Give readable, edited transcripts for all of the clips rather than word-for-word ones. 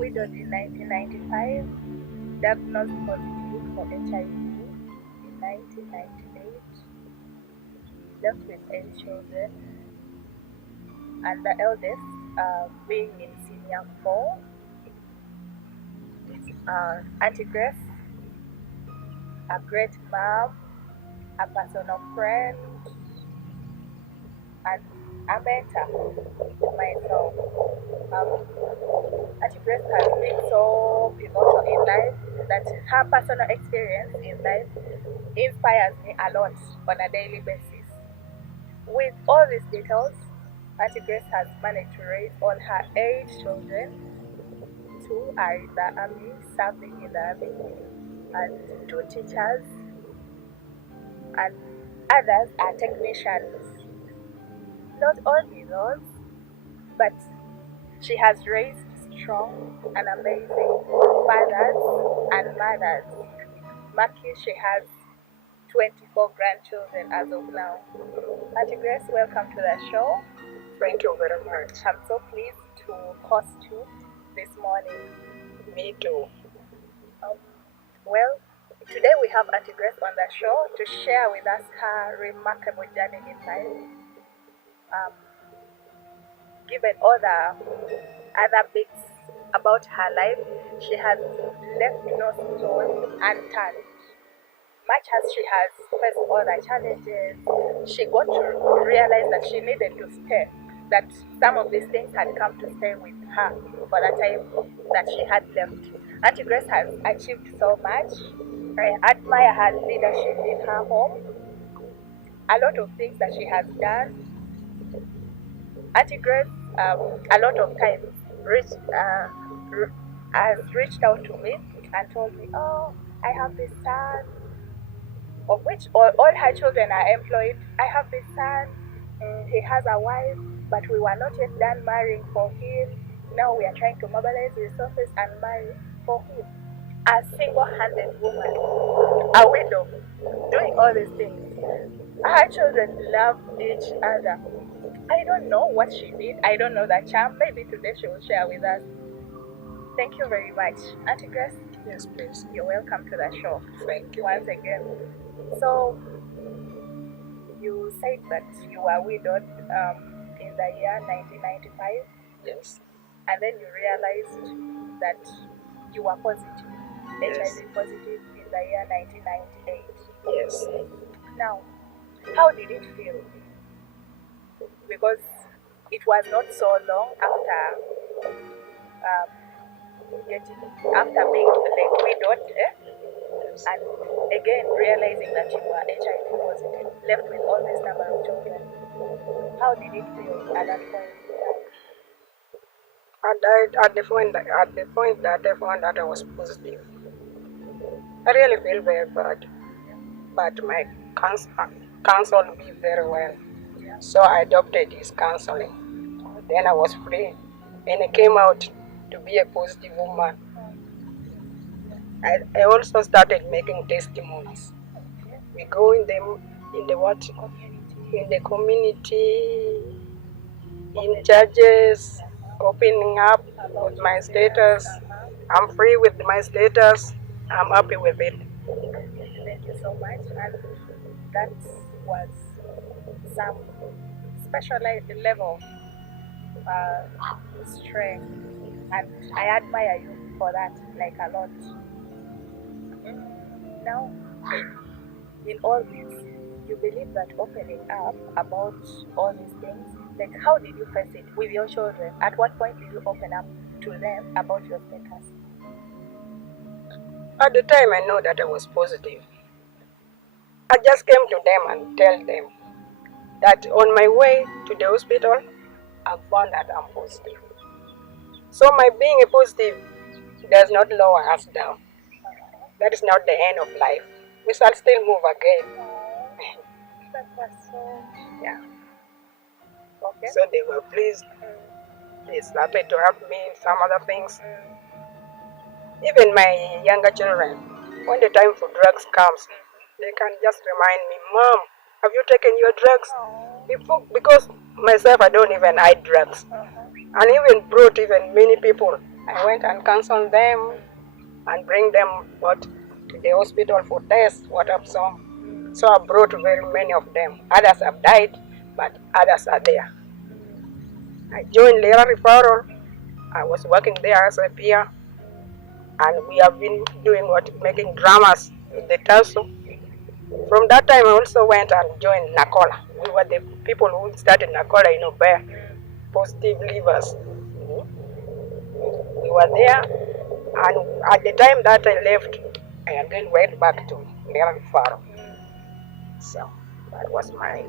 widowed in 1995, diagnosed positive for HIV in 1998, left with 8 children, and the eldest being in senior 4 is Auntie Grace, a great mom, a personal friend, and a mentor to myself. Auntie Grace has been so pivotal in life that her personal experience in life inspires me a lot on a daily basis. With all these details, Auntie Grace has managed to raise all her 8 children. 2 are in the army, serving in the army, and 2 teachers, and others are technicians. Not only those, but she has raised strong and amazing fathers and mothers. Marky, she has 24 grandchildren as of now. Auntie Grace, welcome to the show. Thank you very much. I'm so pleased to host you this morning. Me too. Well, today we have Auntie Grace on the show to share with us her remarkable journey in life. Given all the other bits about her life, she has left no stone unturned. Much as she has faced all the challenges, she got to realize that she needed to stay, that some of these things had come to stay with her for the time that she had left. Auntie Grace has achieved so much. I admire her leadership in her home, a lot of things that she has done. Auntie Grace, a lot of times, has reached out to me and told me, oh, I have this son, of which all her children are employed. I have this son, he has a wife, but we were not yet done marrying for him. Now we are trying to mobilize resources and marry for him. A single-handed woman, a widow, doing all these things. Her children love each other. I don't know what she did. I don't know the charm. Maybe today she will share with us. Thank you very much. Auntie Grace? Yes, please. You're welcome to the show. Thank you. Once again. So, you said that you were widowed in the year 1995. Yes. And then you realized that you were positive, Yes. HIV positive in the year 1998. Yes. Now, how did it feel? Because it was not so long after being like widowed, and again realizing that you were HIV positive, left with all this number of children. How did it feel at that point? At the point that I found that I was positive, I really feel very bad. But my counselor counseled me very well, so I adopted his counseling. Then I was free, and I came out to be a positive woman. I also started making testimonies. We go in the community, in churches, opening up with my status. I'm free with my status. I'm happy with it. Thank you so much. And that was some specialized level of strength. And I admire you for that, like a lot. Now, in all this, you believe that opening up about all these things, like how did you face it with your children? At what point did you open up to them about your status? At the time, I know that I was positive. I just came to them and tell them that on my way to the hospital, I found that I'm positive. So my being a positive does not lower us down. That is not the end of life. We shall still move again. That was so, Yeah. okay. So they were pleased. They started to help me in some other things. Even my younger children, when the time for drugs comes, they can just remind me, Mom, have you taken your drugs? Because myself, I don't even hide drugs. And even brought even many people. I went and counseled them and bring them what to the hospital for tests, what have some. So I brought very many of them. Others have died, but others are there. I joined Lera Referral. I was working there as a peer, and we have been doing what, making dramas with the council. From that time, I also went and joined Nakola. We were the people who started Nakola in Obey, positive livers. We were there, and at the time that I left, I again went back to Lera Referral. So that was my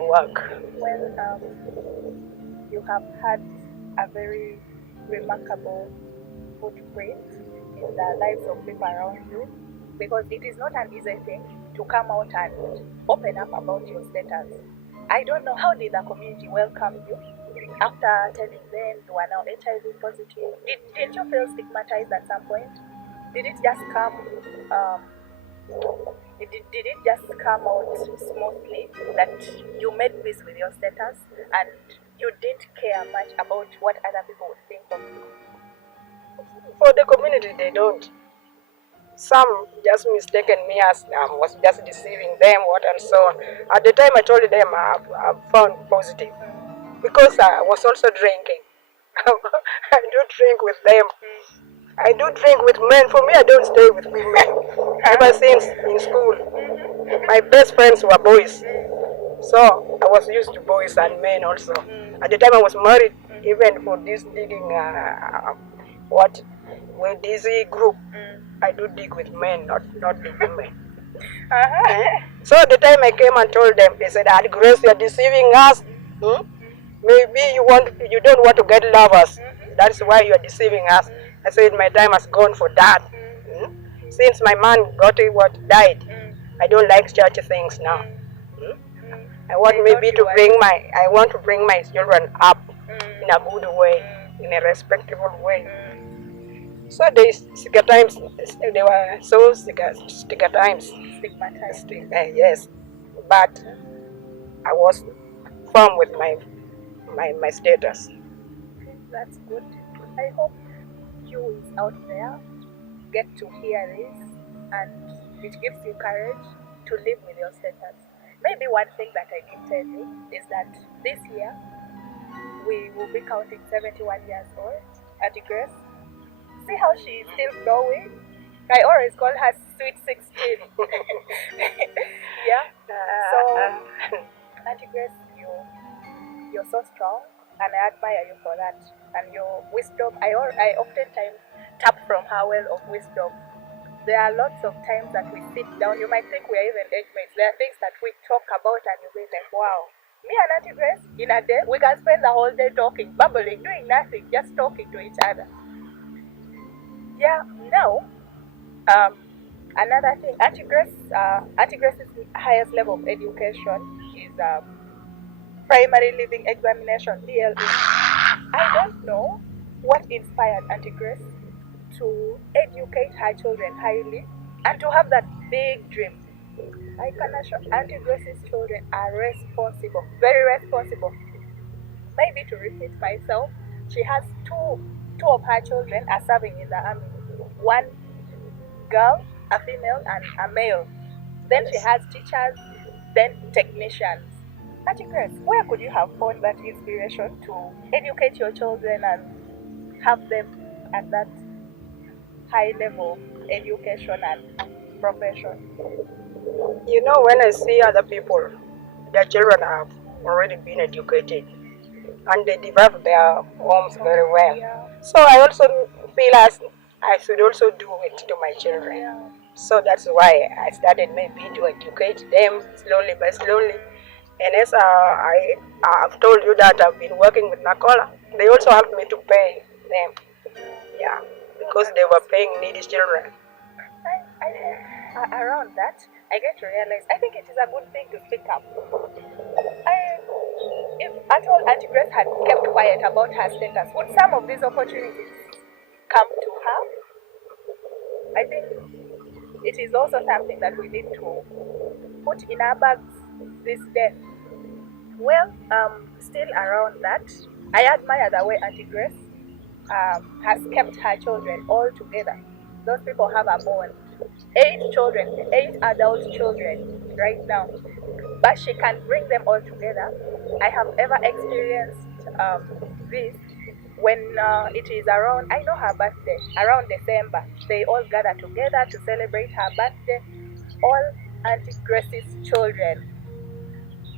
work. Well, you have had a very remarkable footprint in the lives of people around you, because it is not an easy thing to come out and open up about your status. I don't know, how did the community welcome you after telling them you are now HIV positive? Did you feel stigmatized at some point? Did it just come? Did it just come out smoothly that you made peace with your status and you didn't care much about what other people would think of you? For the community, they don't. Some just mistaken me as was just deceiving them, what and so on. At the time, I told them I found positive because I was also drinking. I do drink with them. I do drink with men. For me, I don't stay with women. Ever since in school, my best friends were boys. So I was used to boys and men also. At the time I was married, even for this digging, what with this group, I do dig with men, not with women. So at the time I came and told them, they said, "Aunt Grace, you are deceiving us. Maybe you don't want to get lovers. That's why you are deceiving us." I said, my time has gone for that. Since my man got died, I don't like church things now. I want I want to bring my children up in a good way, in a respectable way. So they were so stigmatized. Yes, but I was firm with my status. That's good. I hope you out there get to hear this and it gives you courage to live with your status. Maybe one thing that I did tell you is that this year we will be counting 71 years old. Auntie Grace, see how she is still growing? I always call her Sweet 16. Yeah. So, Auntie Grace, you're so strong, and I admire you for that. And your wisdom, I oftentimes tap from her well of wisdom. There are lots of times that we sit down. You might think we are even age mates. There are things that we talk about, and you be like, "Wow." Me and Auntie Grace, in a day, we can spend the whole day talking, babbling, doing nothing, just talking to each other. Yeah. Now, another thing, Auntie Grace's highest level of education is primary living examination (DLE). I don't know what inspired Auntie Grace to educate her children highly and to have that big dream. I can assure Auntie Grace's children are responsible, very responsible. Maybe to repeat myself, she has two of her children are serving in the army. One girl, a female, and a male. Then she has teachers, then technicians. Auntie Grace, where could you have found that inspiration to educate your children and have them at that high level of education and profession? You know, when I see other people, their children have already been educated and they develop their homes very well. Yeah. So I also feel as I should also do it to my children. Yeah. So that's why I started maybe to educate them slowly by slowly. And as I've told you that I've been working with Nakola, they also helped me to pay them. Yeah, because they were paying needy children. I think around that, I get to realize I think it is a good thing to speak up. If at all Auntie Grace had kept quiet about her status, would some of these opportunities come to her? I think it is also something that we need to put in our bags this day. Well, still around that, I admire the way Auntie Grace has kept her children all together. Those people have a bond. 8 children, 8 adult children right now, but she can bring them all together. I have ever experienced this when it is around, I know her birthday, around December. They all gather together to celebrate her birthday. All Auntie Grace's children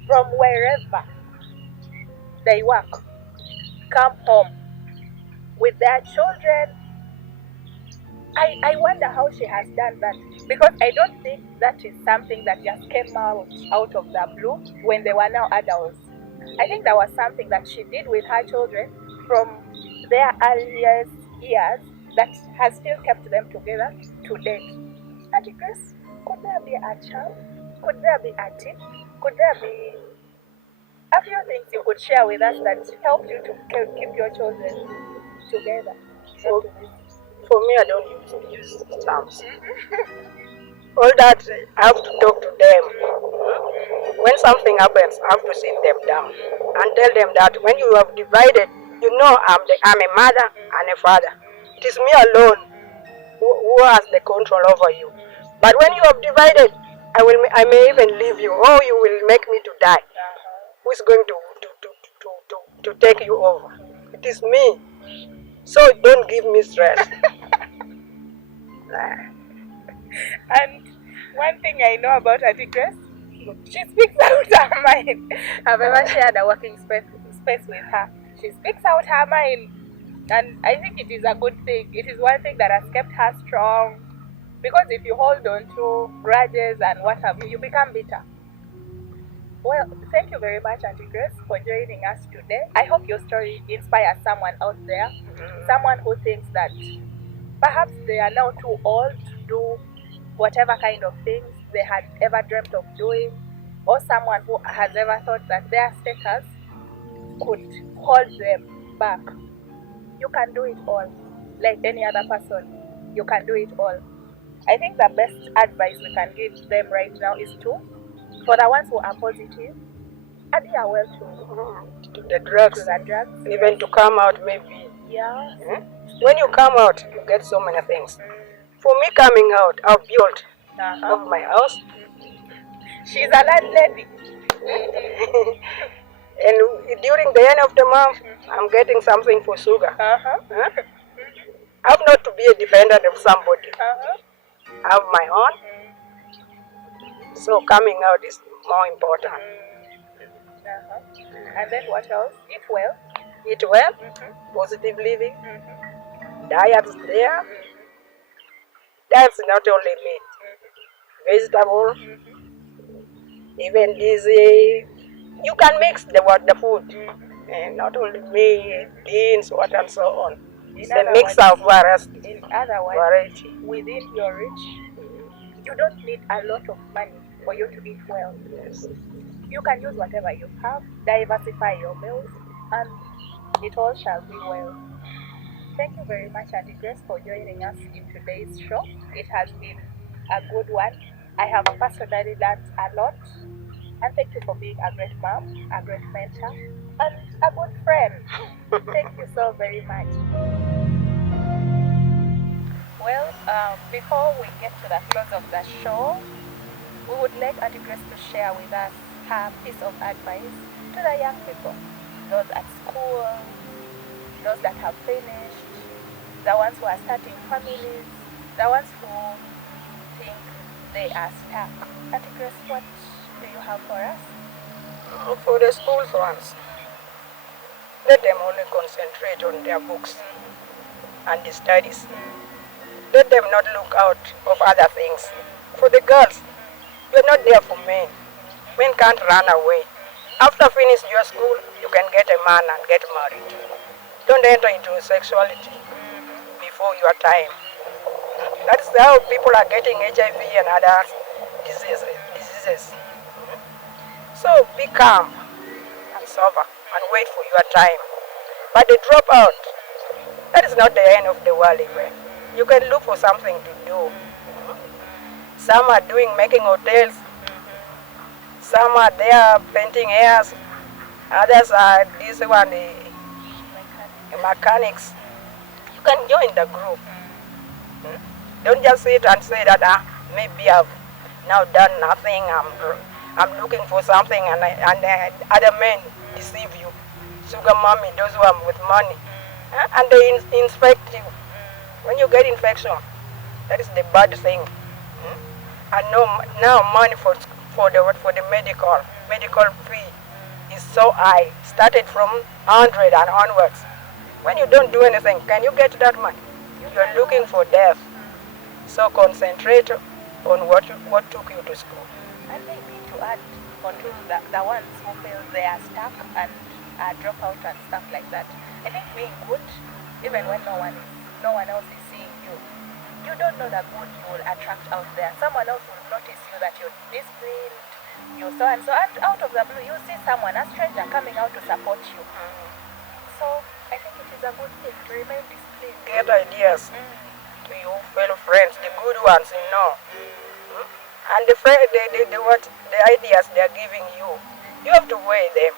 from wherever they work come home with their children. I wonder how she has done that, because I don't think that is something that just came out of the blue when they were now adults. I think that was something that she did with her children from their earliest years that has still kept them together to date. Auntie Grace, could there be a charm? Could there be a tip? Could there be a few things you could share with us that helped you to keep your children together? For me, I don't use terms. All that, I have to talk to them. When something happens, I have to sit them down and tell them that when you have divided, you know I'm a mother and a father. It is me alone who has the control over you. But when you have divided, I may even leave you, or you will make me to die. Who is going to take you over? It is me. So don't give me stress. And one thing I know about Auntie Grace, she speaks out her mind. I've ever shared a working space with her. She speaks out her mind, and I think it is a good thing. It is one thing that has kept her strong, because if you hold on to grudges and what have you, you become bitter. Well, thank you very much, Auntie Grace, for joining us today. I hope your story inspires someone out there, someone who thinks that perhaps they are now too old to do whatever kind of things they had ever dreamt of doing, or someone who has ever thought that their status could hold them back. You can do it all. Like any other person, you can do it all. I think the best advice we can give them right now is for the ones who are positive, adhere well to the drugs. Even to come out, maybe. Yeah. When you come out, you get so many things. For me, coming out, I've built of my house. She's a landlady. And during the end of the month, I'm getting something for sugar. I have not to be a dependent of somebody. I have my own. So coming out is more important. And then what else? Eat well. Eat well. Positive living. Diet's there. That's not only meat. Vegetable. Even this, you can mix the food. And not only meat, beans, what and so on. It's a mix of variety. In other words, within your reach, you don't need a lot of money for you to eat well. Yes. You can use whatever you have, diversify your meals, and it all shall be well. Thank you very much, Auntie Grace, for joining us in today's show. It has been a good one. I have personally learned a lot. And thank you for being a great mom, a great mentor, and a good friend. Thank you so very much. Well, before we get to the close of the show, we would like Auntie Grace to share with us her piece of advice to the young people, those at school, those that have finished, the ones who are starting families, the ones who think they are stuck. Auntie Grace, what do you have for us? For the school ones, let them only concentrate on their books and the studies. Let them not look out of other things. For the girls, you're not there for men. Men can't run away. After finish your school, you can get a man and get married. Don't enter into sexuality before your time. That's how people are getting HIV and other diseases. So be calm and sober and wait for your time. But the dropout, that is not the end of the world even. You can look for something to do. Some are making hotels. Some are there painting hairs. Others are this one, mechanics, you can join the group. Don't just sit and say that maybe I've now done nothing. I'm looking for something, and other men deceive you. Sugar mommy, those who are with money, and they inspect you. When you get infection, that is the bad thing. And now money for the medical fee is so high. Started from 100 and onwards. When you don't do anything, can you get that money? You're looking for death. So concentrate on what took you to school. And maybe to add onto the ones who feel they are stuck and drop out and stuff like that. I think being good, even when no one else is seeing you, you don't know the good you will attract out there. Someone else will notice you that you're disciplined, you so and so, and out of the blue you see someone, a stranger, coming out to support you. So I think it is a good thing to remain disciplined. Get ideas to your fellow friends, the good ones, and the ideas they are giving you. You have to weigh them.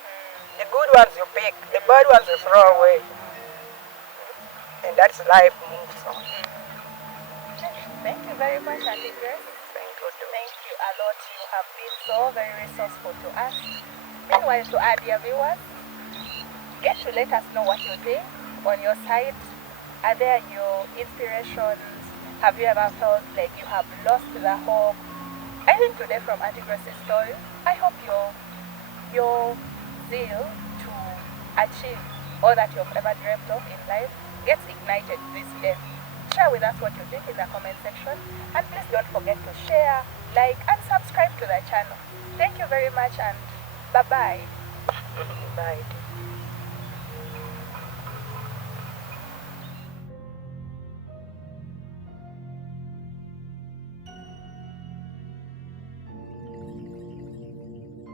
The good ones you pick, the bad ones you throw away. And that's life moves on. Thank you very much, Auntie Grace. Thank you. Thank you a lot. You have been so very resourceful to us. Meanwhile, to our dear viewers, get to let us know what you think on your side. Are there your inspirations? Have you ever felt like you have lost the hope? I think today from Auntie Grace's story, I hope your zeal to achieve all that you've ever dreamt of in life gets ignited this day. Share with us what you think in the comment section, and please don't forget to share, like, and subscribe to the channel. Thank you very much, and bye-bye. Bye.